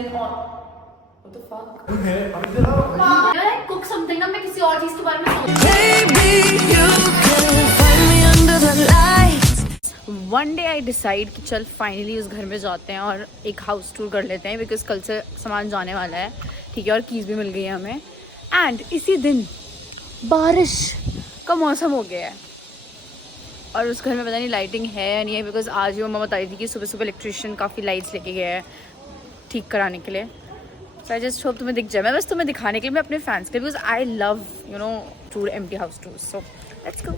What the fuck? Cook something ना मैं किसी और चीज के बारे में सोच One day I decide कि चल फाइनली उस घर में जाते हैं और एक हाउस टूर कर लेते हैं बिकॉज कल से सामान जाने वाला है, ठीक है, और कीज भी मिल गई है हमें। एंड इसी दिन बारिश का मौसम हो गया है और उस घर में पता नहीं लाइटिंग है या नहीं है बिकॉज आज ही मम्मा बता रही थी कि सुबह सुबह इलेक्ट्रिशियन काफ़ी लाइट्स लेके गया है ठीक कराने के लिए। सो आई जस्ट होप तुम्हें दिख जाए। मैं बस तुम्हें दिखाने के लिए, मैं अपने फैंस के लिए, because I love tour empty house tour. So let's go.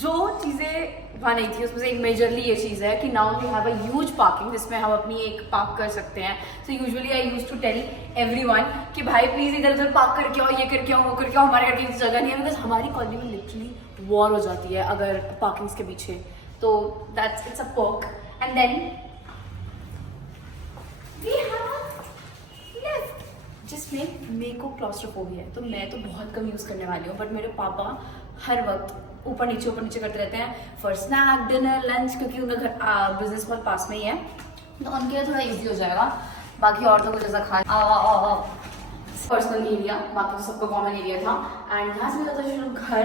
जो चीज़ें वहाँ नहीं थी उसमें से एक मेजरली ये चीज़ है कि now we have a huge parking जिसमें हम अपनी एक पार्क कर सकते हैं। So usually I use to tell everyone कि भाई प्लीज़ इधर उधर पार्क करके आओ, ये करके आओ, वो करके आओ, हमारे करके जगह नहीं है बिकॉज हमारी कॉलोनी में लिटरली वॉर हो जाती है अगर पार्किंग्स के पीछे। तो that's it's a perk. And then we have lift जिसमें मेरे को क्लॉस्ट्रोफोबिया है तो मैं तो बहुत कम यूज़ करने वाली हूँ, बट मेरे पापा हर वक्त ऊपर नीचे करते रहते हैं फॉर स्नैक डिनर लंच, क्योंकि उनका घर बिजनेस बहुत पास में ही है तो उनके लिए थोड़ा इजी हो जाएगा। बाकी औरतों को जैसा खाए पर्सनल एरिया, बाकी तो सबका कॉमन एरिया था। एंड यहाँ से मिला था शुरू घर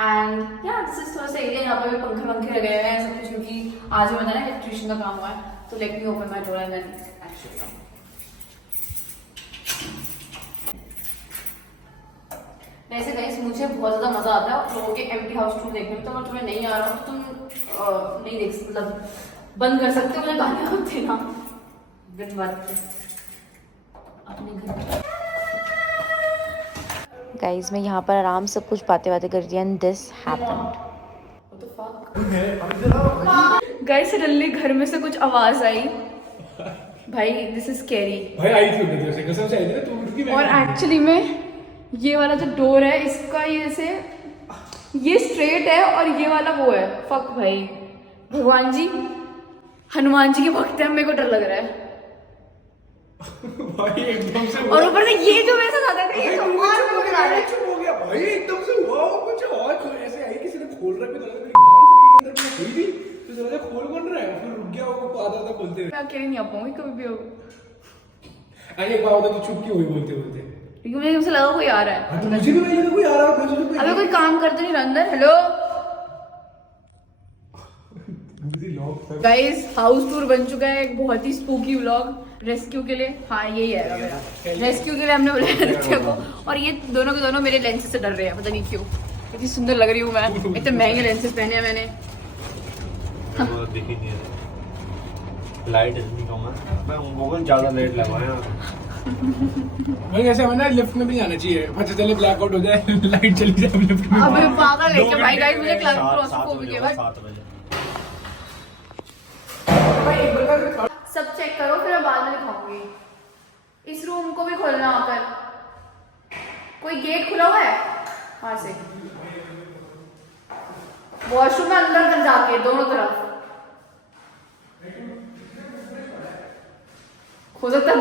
एंड या दिस इज थोड़ा सा एरिया, यहाँ पर भी पंखे लगे हुए हैं सब कुछ, क्योंकि आज ही बताया ना इलेक्ट्रिशियन का काम हुआ है। तो let me open my door and then actually वैसे गाइस मुझे बहुत ज़्यादा मज़ा आता है लोगों के एम्प्टी हाउस टूर देखने में। तो मैं तुम्हें नहीं आ रहा हूँ तो तुम नहीं देख सकते, मतलब बंद कर सकते हो, मुझे गालियाँ मत देना बिन बात के अपने घर। गाइस मैं यहाँ पर आराम से कुछ बातें कर रही थी and this happened. Guys suddenly घर में से कुछ आवाज आई, भाई दिस इज स्कैरी। भाई आई थी कसम से आई थी ना, तुम उठ के। और एक्चुअली में ये वाला जो डोर है इसका ये स्ट्रेट है और ये वाला वो है। फक भाई, भगवान जी हनुमान जी के भक्त हैं, मेरे को डर लग रहा है भाई एकदम से। और ऊपर से ये जो वैसा था ये तो मार को गिरा रहा है। चुप हो गया भाई एकदम से। हुआ कुछ और ऐसे आई किसी ने खोल रहा है, मेरी गांड फटी के अंदर में हुई थी तो जरा खोल कौन रहा है, फिर रुक गया वो आधा खोलते हुए। मैं अकेले नहीं आ पाऊंगी कभी भी। अरे एक बार होता तो चुप क्यों हुई बोलते क्योंकि मुझे हमसे लगा कोई आ रहा है। मुझे भी लगा कोई आ रहा है। अबे कोई काम करते नहीं अंदर। हेलो गाइस, हाउस टूर बन चुका है एक बहुत ही स्पूकी व्लॉग रेस्क्यू के लिए। हाँ यही है मेरा रेस्क्यू के लिए हमने बुलाया लड़कियों को, और ये दोनों के दोनों मेरे लेंसेज से डर रहे हैं, पता नहीं क्यों। इतनी सुंदर लग रही हूँ मैं, इतने महंगे लेंसेज पहने हैं मैंने। लाइट इतनी कम है, मैं गूगल ज्यादा लाइट लगाया भाई। ऐसे हमें ना लिफ्ट में भी जाना चाहिए, पता चले ब्लैकआउट हो जाए लाइट चली जाए लिफ्ट में। अबे पागल है क्या भाई? गाइस मुझे क्लॉस्ट्रोफोबिक है भाई। सब चेक करो फिर मैं बाद में दिखाऊंगी। इस रूम को भी खोलना आकर। कोई गेट खुला हुआ है वहां से? वॉशरूम में अंदर तक जाके दोनों तरफ हो सकता है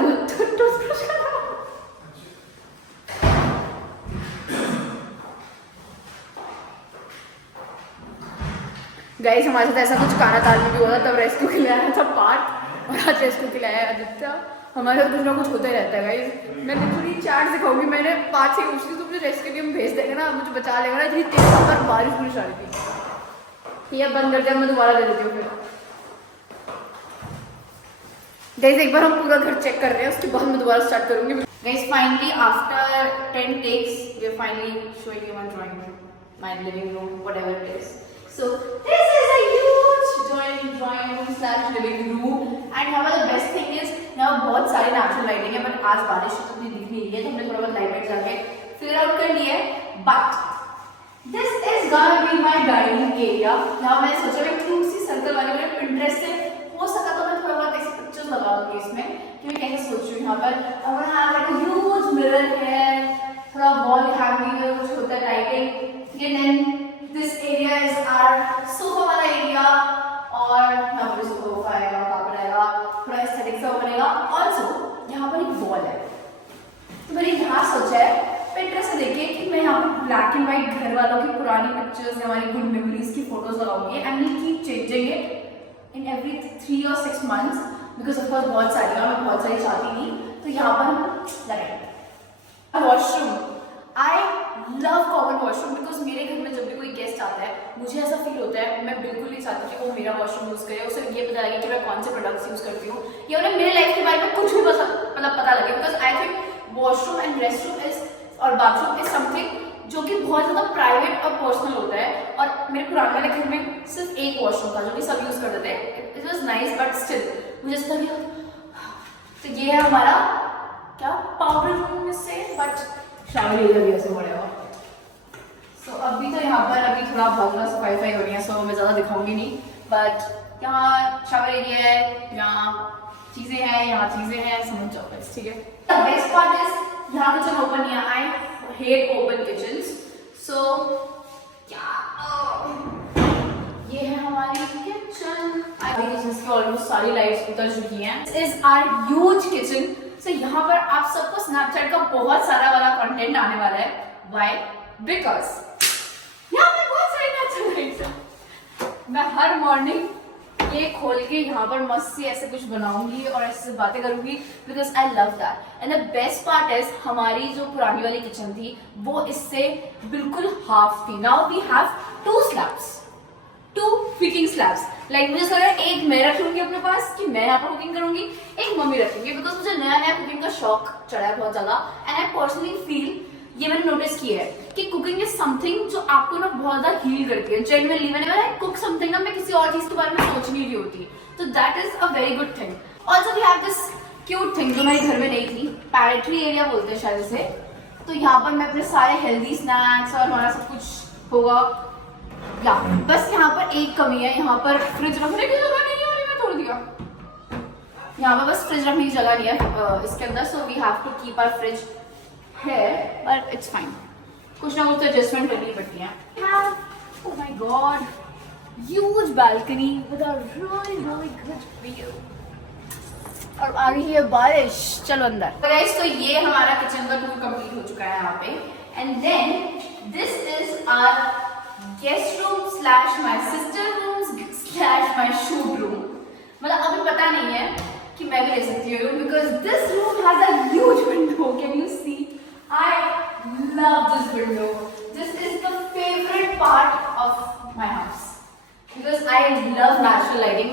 गाइस हमारे साथ ऐसा कुछ काना ताल में भी हुआ था, तब रेस्क्यू के लिए आया था पार्ट, और आज रेस्क्यू के लिए आया आदित्य। हमारे साथ कुछ ना कुछ होता ही रहता है गाइस। मैं लिटरली चैट दिखाऊंगी, मैंने पार्ट से पूछी तो मुझे रेस्क्यू टीम भेज देगा ना, मुझे बचा लेगा ना। इतनी तेज पर बारिश पूरी सारी थी। ये बंद कर दिया, मैं दोबारा दे देती हूँ फिर। गाइस एक बार हम पूरा घर चेक कर रहे हैं, उसके बाद मैं दोबारा स्टार्ट करूंगी। Guys finally after 10 takes we are finally showing you my drawing room, my living room, whatever it is. So this is a huge drawing room slash living room, and यहाँ पर the best thing is यहाँ बहुत सारी natural lighting है, but आज बारिश तो दिख नहीं रही है तो हमने थोड़ा बहुत लाइट जाके फिगर आउट कर लिया है। But this is gonna be my dining area. यहाँ मैंने सोचा मैं क्यूट सी सर्कल वाली, मैंने पिंटरेस्ट से हो सका तो मैं थोड़ा बहुत ऐसे पिक्चर्स लगा दूंगी इसमें, कि मैं कैसे सोच रही हूँ। यहाँ पर ह्यूज मिरर है, थोड़ा वॉल हैंगिंग है, कुछ होता है लाइटिंग, ठीक है। Then this area is our sofa वाला एरिया, और यहाँ पर सोफा आएगा, कार्पेट आएगा, थोड़ा एस्थेटिक सा बनेगा। ऑल्सो यहाँ पर एक वॉल है, तो मैंने यहाँ सोचा है पिंटरेस्ट से देखिए कि मैं यहाँ पर ब्लैक एंड व्हाइट घर वालों की पुरानी पिक्चर्स, हमारी गुड मेमोरीज की फोटोज लगाऊंगी, and we keep changing it in every 3 or 6 months, because of course बहुत सारी मैं बहुत सारी चाहती नहीं। तो यहाँ पर हम लगाएंगे। Washroom, I love common washroom because मेरे घर में जब भी कोई गेस्ट आता है मुझे ऐसा फील होता है मैं बिल्कुल नहीं चाहती कि वो मेरा वॉशरूम यूज़ करे, उसे ये पता लगे कि मैं कौन से प्रोडक्ट्स यूज़ करती हूँ या उन्हें मेरे लाइफ के बारे में कुछ भी पता लगे, because I think washroom and restroom is और बाथरूम इज समथिंग जो कि बहुत ज़्यादा प्राइवेट और पर्सनल होता है। और मेरे पुराने वाले घर में सिर्फ एक वॉशरूम था जो कि सब यूज़ करते थे, it was nice but still मुझे ऐसा लगे। तो ये है हमारा क्या पाउडर रूम में से, बट शावर एरिया भी ऐसे पड़ेगा। सो अभी तो यहाँ पर अभी थोड़ा बहुत ज़्यादा सफाई हो रही है, सो मैं ज़्यादा दिखाऊंगी नहीं, बट यहाँ शावर एरिया है, यहाँ चीज़ें हैं, यहाँ चीज़ें हैं, समझ जाओ बस, ठीक है। द बेस्ट पार्ट इज यहाँ किचन ओपन नहीं है, आई हेट ओपन किचन। सो ये है हमारी किचन। की ऑलमोस्ट सारी लाइट्स उतर चुकी हैं। This is our huge kitchen. So यहाँ पर आप सबको स्नैपचैट का बहुत सारा वाला कंटेंट आने वाला है। व्हाई? बिकॉज यहाँ पे बहुत सारी नेचुरल लाइट्स हैं। मैं हर मॉर्निंग ये खोल के यहाँ पर मस्त से ऐसे कुछ बनाऊंगी और ऐसे बातें करूंगी because I love that. And the best part is हमारी जो पुरानी वाली किचन थी वो इससे बिल्कुल हाफ थी। Now we have 2 slabs, 2 freaking slabs। Like मुझे लगा एक मैं रख लूंगी अपने पास कि मैं यहाँ पर कुकिंग करूंगी, एक मम्मी रखेंगे बिकॉज मुझे नया नया कुकिंग का शौक चढ़ा है बहुत ज्यादा। एंड आई पर्सनली फील, ये मैंने नोटिस किया है कि कुकिंग इज समथिंग जो आपको ना बहुत ज्यादा हील करती है। जेन्युइनली मैंने कुक समथिंग ना मैं किसी और चीज के बारे में सोच नहीं रही होती, तो that is a very good thing. Also we have this cute thing जो मेरे घर में नहीं थी, पैरेटरी एरिया बोलते हैं शायद इसे। तो यहाँ पर मैं अपने सारे हेल्दी स्नैक्स और हमारा सब कुछ होगा। या बस यहाँ पर एक कमी है, यहाँ पर फ्रिज रखने की जगह नहीं है और मैं तोड़ दिया। यहाँ पर बस फ्रिज रखने की जगह नहीं है इसके अंदर, so we have to keep our fridge here, but it's fine. कुछ ना कुछ तो एडजस्टमेंट करनी पड़ती है। Oh my God, huge balcony with a really good view. और आ रही है बारिश, चलो अंदर। तो guys, तो ये हमारा किचन का टूर कंप्लीट हो चुका है यहाँ पे। And then this is our guest room slash my sister room slash my shoot room। मतलब अभी पता नहीं है कि मैं भी ले सकती हूँ because this room has a huge window. Can you see? I love this window. This is the favorite part of my house because I love natural lighting.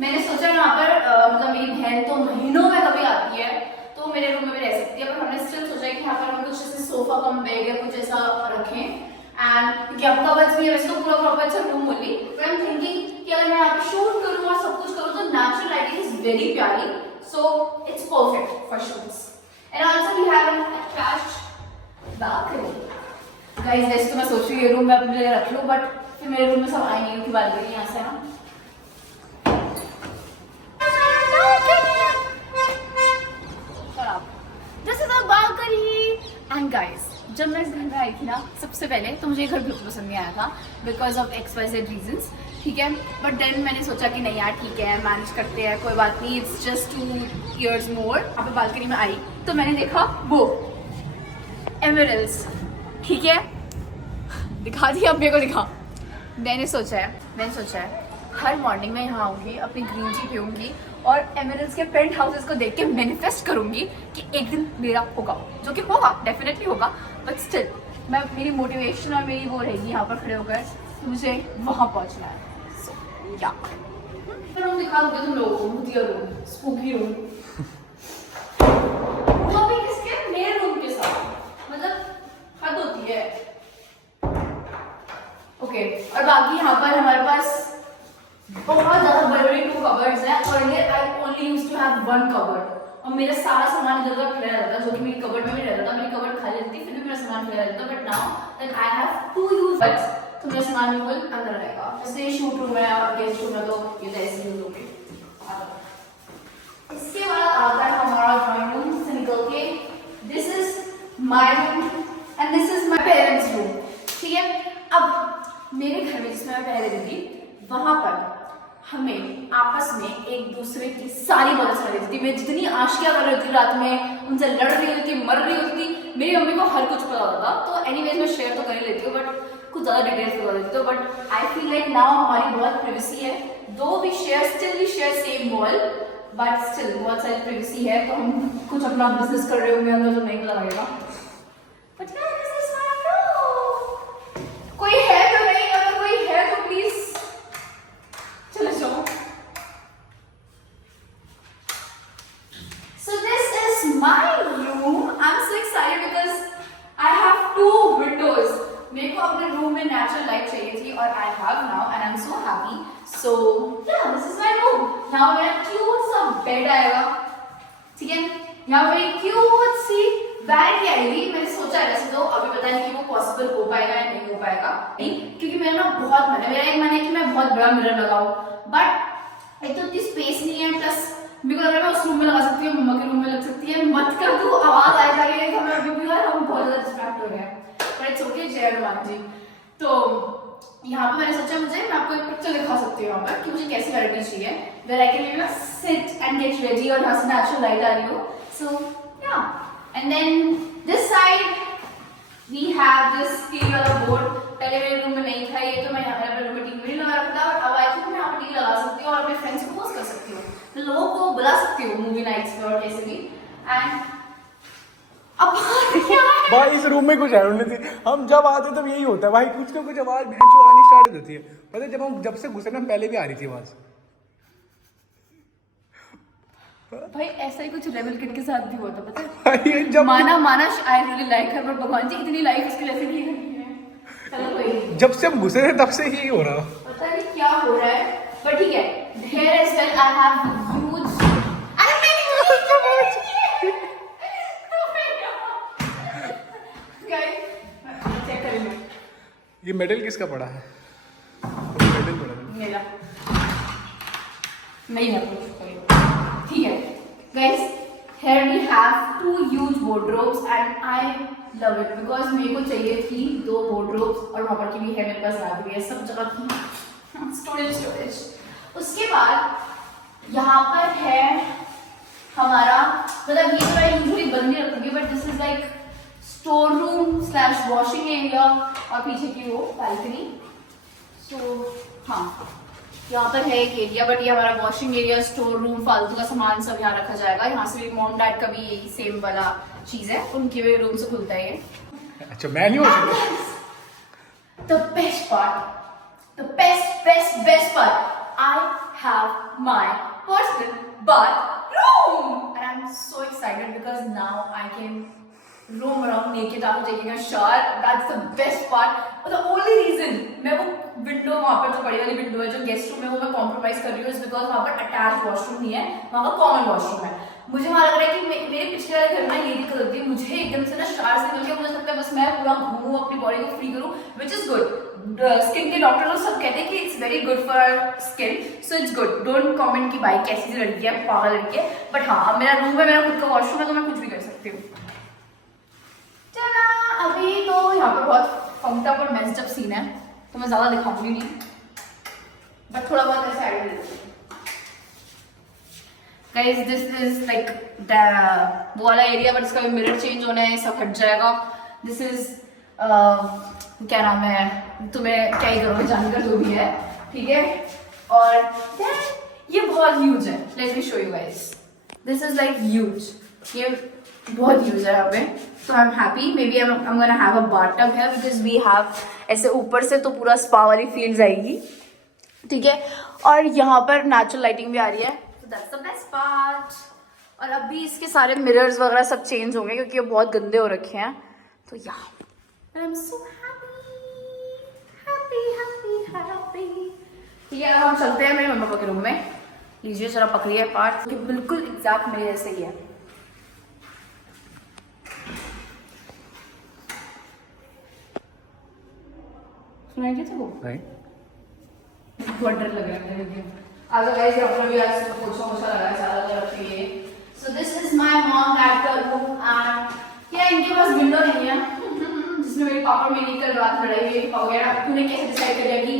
मैंने सोचा यहाँ पर मतलब मेरी बहन तो महीनों में कभी आती है तो मेरे रूम में भी रह सकती है, पर हमने स्टिल सोचा कि यहाँ पर हम कुछ ऐसे सोफा कम बेड या कुछ ऐसा रखें। एंड क्योंकि अब कवर्स भी है, वैसे तो पूरा प्रॉपर सा रूम होगी, बट आई एम थिंकिंग कि अगर मैं यहाँ पे शूट करूँ और सब कुछ करूँ तो नेचुरल लाइटिंग इज वेरी प्यारी, so it's perfect for shoots. And also we have an attached balcony. Guys, वैसे तो मैं सोच रही हूँ ये रूम में अपने लिए रख लूँ, बट फिर मेरे रूम में सब आएंगे क्योंकि बालकनी यहाँ से ना। This is our balcony. And guys, जब मैं इस घर में आई थी ना सबसे पहले तो मुझे ये घर बिल्कुल पसंद नहीं आया था बिकॉज ऑफ XYZ रीजंस, ठीक है। बट देन मैंने सोचा कि नहीं यार ठीक है, मैनेज करते हैं, कोई बात नहीं, इट्स जस्ट 2 years more। यहाँ पे बालकनी में आई तो मैंने देखा वो एमरल्ड्स, ठीक है, दिखा दिया, अब मेरे को दिखा। मैंने सोचा है हर मॉर्निंग में यहाँ आऊँगी, अपनी ग्रीन टी पीऊँगी और एमरल्ड्स के पेंट हाउसेस को देख के मैनिफेस्ट करूँगी कि एक दिन मेरा होगा, जो कि होगा, डेफिनेटली होगा, बट स्टिल मैं मेरी मोटिवेशन और मेरी वो रहेगी यहाँ पर खड़े होकर तो मुझे वहाँ पहुँचना है। सो या रूम दिखा दूँगी तुम लोगों को, भूतिया रूम, स्पूकी रूम, वो भी किसके, मेरे रूम के साथ, मतलब हद होती है। ओके, और बाकी यहाँ पर हमारे पास बहुत ज्यादा बड़े 2 कबर्ड्स हैं। Earlier I only used to have 1 cupboard और मेरा सारा सामान इधर उधर खड़ा रहता था, जो कि मेरी कबर्ड में भी रहता था। मेरी कबर्ड खाली रहती फिर भी मेरा सामान खड़ा रहता, but now that I have 2 use butts तो मेरा सामान बिल्कुल अंदर रहेगा। जैसे शूट रूम है और गेस्ट रूम है तो ये तो ऐसे यूज होगी। इसके बाद आता है हमारा ड्राइंग रूम से निकल के, this is my room and this is my parents room, ठीक है। अब मेरे घर में जिसमें मैं पहले रहती थी वहां पर हमें आपस में एक दूसरे की सारी मदद कर रही थी। मैं जितनी आशिकियां कर रही थी रात में, उनसे लड़ रही होती थी, मर रही होती थी, मेरी मम्मी को हर कुछ पता होता था। तो एनीवेज मैं शेयर तो कर ही लेती हूँ, बट कुछ ज्यादा डिटेल्स बता देती हूँ। But I feel like now हमारी बहुत प्राइवेसी है, though we share, still we share same wall, but still बहुत सारी प्राइवेसी है, तो हम कुछ अपना बिजनेस कर रहे होंगे अंदर जो नहीं लगेगा। बट यार दिस इज माय रूम। कोई है तो नहीं, अगर कोई है तो प्लीज चलो जाओ। So this is my room. I'm so excited because I have 2 windows. मेरे को अपने रूम में नेचुरल लाइट चाहिए थी और I have now and I'm so happy. So yeah, this is my room. यहाँ मेरा क्यूट सा बेड आएगा, ठीक है। यहाँ मेरी क्यूट सी वैनिटी आएगी। मैंने सोचा है वैसे तो, अभी पता नहीं कि वो पॉसिबल हो पाएगा या नहीं हो पाएगा, नहीं, क्योंकि मेरा ना बहुत मन है, मेरा एक मन है कि मैं बहुत बड़ा मिरर लगाऊं, बट एक तो इतनी स्पेस नहीं है, प्लस मेरे को लग रहा है मैं उस रूम में लगा सकती हूँ, मम्मा के रूम में लग सकती है। मत कर तू, आवाज आ जा रही है हमें अभी भी, यार हम बहुत ज्यादा डिस्ट्रैक्ट हो रहे हैं, बट इट्स ओके जय हनुमान जी। तो यहाँ पे मैंने सोचा मुझे मैं आपको एक पिक्चर दिखा सकती हूँ यहाँ पर कि मुझे कैसी वैरायटी चाहिए, where I can sit and get ready, और यहाँ से नेचुरल लाइट आ रही हो। So yeah, and then this side we have this TV वाला बोर्ड। पहले मेरे रूम में नहीं था ये, तो मैं यहाँ पे रूम में टीवी नहीं लगा रखा था, और अब आई थिंक मैं यहाँ पे टीवी लगा सकती हूँ और अपने फ्रेंड्स को होस्ट कर सकती हूँ, तो लोगों को बुला सकती हूँ मूवी नाइट्स पे और कैसे भी। एंड अब क्या है भाई इस रूम में कुछ है नहीं थी, हम जब आते तब यही होता है भाई, कुछ ना कुछ आवाज भैंचो आनी स्टार्ट हो जाती है। पता है जब से घुसे ना पहले भी आ रही थी आवाज। भाई ऐसा ही कुछ रेबल किड के साथ भी हुआ था, पता है। भाई जब माना I really like her, but भगवान जी इतनी लाइफ उसके जैसे नहीं करनी है। चलो कोई, जब से हम घुसे थे तब से ही हो रहा, पता नहीं क्या हो रहा है, पर ठीक है। Here as well I have huge, अरे मैं चेक करेंगे ये मेडल किसका पड़ा है? मेडल पड़ा है मेरा, नहीं है कुछ, ठीक है। Guys, here we have 2 huge wardrobes and I love it because मेरे को चाहिए थी 2 wardrobes, और वहाँ पर की भी है मेरे पास, आ भी है सब जगह की स्टोरेज। उसके बाद यहाँ पर है हमारा, मतलब ये तो मैं यूजुअली बंद नहीं रखूंगी, but this is like store room slash washing area, और पीछे की वो बालकनी। सो हाँ, यहाँ पर है एक एरिया, बट ये हमारा वॉशिंग एरिया, स्टोर रूम, फालतू का सामान सब यहाँ रखा जाएगा। यहाँ से भी मॉम डैड का भी यही सेम वाला चीज है, उनके भी रूम से खुलता है ये। अच्छा मैं नहीं हो सकता। The best part, the best part, I have my personal bathroom and I'm so excited because now I can roam around naked after taking a shower. That's the best part. और the only reason मैं वो window, वहाँ पर जो बड़ी वाली window है जो गेस्ट रूम है, वो मैं कॉम्प्रोमाइज कर रही हूँ, बिकॉज वहाँ पर अटैच वॉशरूम नहीं है, वहाँ पर कॉमन वॉशरूम है। मुझे वहाँ लग रहा है कि मेरे पिछले वाले घर में ये दिक्कत होती है, मुझे एकदम से ना शावर से निकल के मुझे लगता है बस मैं पूरा घूमूं, अपनी बॉडी को फ्री करूँ, विच इज गुड। स्किन के डॉक्टर लोग सब कहते हैं कि it's very good for our skin, so it's good. Don't comment कि भाई कैसी सी लड़की है, पागल लड़की है, बट हाँ अब मेरा रूम है, मेरा खुद का वॉशरूम है, तो मैं कुछ भी कर सकती हूँ। चला अभी तो यहाँ पर बहुत फंक्ड अप और मेस्ड अप सीन है, तो मैं ज्यादा दिखाऊंगी नहीं, बट थोड़ा बहुत ऐसे आइडिया देती हूँ। Guys, this is like the वो वाला एरिया, बट इसका भी मिरर चेंज होना है, सब हट जाएगा। This is क्या नाम है, तुम्हें क्या ही करोगे जानकर जो भी है, ठीक है। और ये बहुत ह्यूज है, let me show you guys. This is like huge, ये बहुत ह्यूज है यहाँ पे, तो I am happy. Maybe I am gonna have a bathtub here because we have, ऐसे ऊपर से तो पूरा स्पा वाली फील्स आएगी, ठीक है। और यहाँ पर नेचुरल लाइटिंग भी आ रही है, so that's the best part। और अभी इसके सारे मिरर्स वगैरह सब चेंज होंगे क्योंकि ये बहुत गंदे हो रखे हैं, तो या आई एम सो हैप्पी। ठीक है, अब हम चलते हैं मेरे मम्मा पापा के रूम में। लीजिए जरा पकड़िए पार्ट, बिल्कुल एग्जैक्ट मेरे जैसे ही है। सुनाई क्या था वो? नहीं बहुत डर लग रहा है मुझे। आज गाइस अपना भी आज पोछा लगा है सारा तरफ ये। So this is my mom dad का रूम, एंड क्या इनके पास विंडो नहीं है, जिसमें मेरे पापा मेरी कल रात लड़ाई हुई वगैरह, तूने कैसे डिसाइड कर लिया कि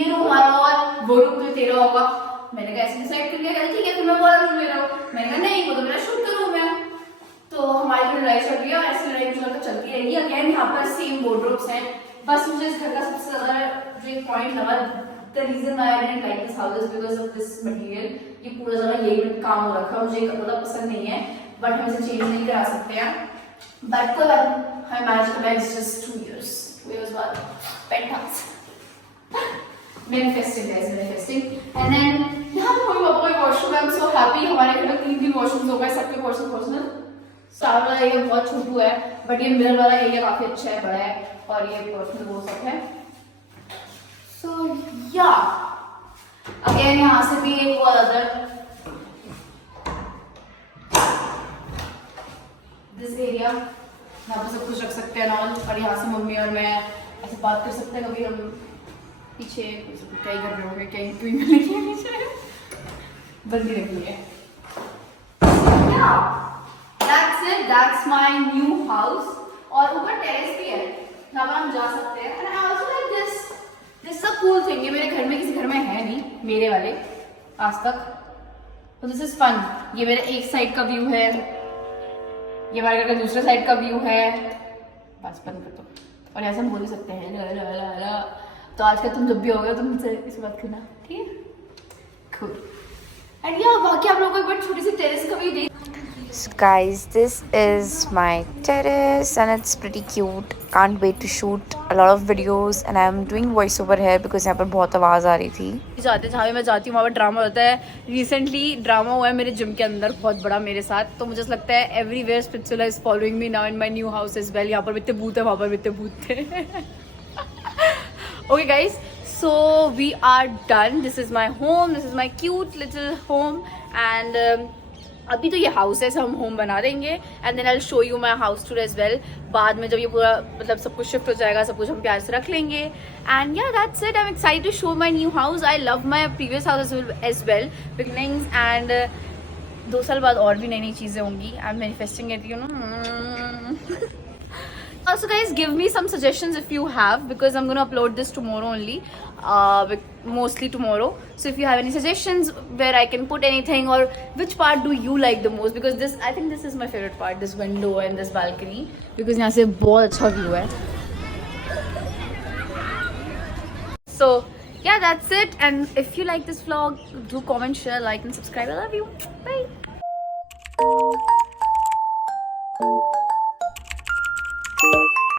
ये रूम हमारा और वो रूम तो तेरा होगा। मैंने कहा ऐसे डिसाइड कर लिया, ठीक है तुम्हें बोला रूम ले रहा हूँ। मैंने कहा नहीं, वो तो मेरा शूट का रूम है। तो हमारी जो लड़ाई चल रही है, और ऐसी लड़ाई मुझे लगता चलती रहेगी। अगेन यहाँ पर सेम वार्डरोब्स हैं, बस मुझे इस घर का सबसे ज्यादा जो एक पॉइंट लगा, the reason why I didn't like this house is because of this material। ये पूरा जगह यही काम हो रखा है, मुझे मतलब पसंद नहीं है, बट हम इसे चेंज नहीं करा सकते हैं। बट कोई बात नहीं, हमें मैनेज करना है, जस्ट 2 years बाद penthouse manifesting guys, manifesting. And then यहाँ पे मम्मी पापा का वॉशरूम है, आई एम सो हैप्पी। हमारे घर में 3 वॉशरूम्स हो गए, सबके पर्सनल। स्टार वाला एरिया बहुत छोटू है, बट ये मिरर वाला एरिया काफी अच्छा है, बड़ा है, और ये पर्सनल वो सब है। सो या अगेन यहाँ से भी एक और अदर दिस एरिया, यहाँ पे सब कुछ रख सकते हैं नॉन, और यहाँ से मम्मी और मैं ऐसे बात कर सकते हैं। कभी हम पीछे क्या ही कर रहे होंगे, क्या ही मिलने के पीछे बंदी रखी है। That's it, that's my new house। और ऊपर टेरेस भी है, यहाँ पर हम जा सकते हैं। And I also like this, this is a cool thing। ये मेरे घर में किसी घर में है नहीं, मेरे वाले आज तक, तो this is fun। ये मेरे एक साइड का व्यू है, ये हमारे घर का दूसरे साइड का व्यू है। बस बंद कर दो, और ऐसा हम बोल ही सकते हैं ला ला ला ला। तो आज का तुम जब भी होगा तुम मुझसे इस बात करना, ठीक है? Cool। एंड या बाकी आप लोगों को एक बार छोटी सी टेरेस का व्यू देख। So guys, this is my terrace and it's pretty cute. Can't wait to shoot a lot of videos and I'm doing voiceover here because यहाँ पर बहुत आवाज़ आ रही थी। जाते जहाँ मैं जाती हूँ वहाँ पर ड्रामा होता है। रिसेंटली ड्रामा हुआ है मेरे जिम के अंदर बहुत बड़ा मेरे साथ, तो मुझे ऐसा लगता है everywhere spiritual is following me now in my new house as well. यहाँ पर बित्ते भूत है, वहाँ पर बित्ते भूत थे। Okay guys, so we are done. This is my home, this is my cute little home and अभी तो ये हाउस है, हम होम बना देंगे and then I will show you my house tour as well. बाद में जब ये पूरा मतलब सब कुछ शिफ्ट हो जाएगा, सब कुछ हम प्यार से रख लेंगे and yeah that's it. I am excited to show my new house. I love my previous house as well, beginnings and 2 साल बाद और भी नई नई चीज़ें होंगी। I am manifesting it, you know. Also guys, give me some suggestions if you have, because I'm going to upload this tomorrow only, mostly tomorrow. So if you have any suggestions where I can put anything, or which part do you like the most, because this, I think this is my favorite part, this window and this balcony, because यहाँ से बहुत अच्छा view है. So yeah, that's it. And if you like this vlog, do comment, share, like and subscribe. I love you. Bye.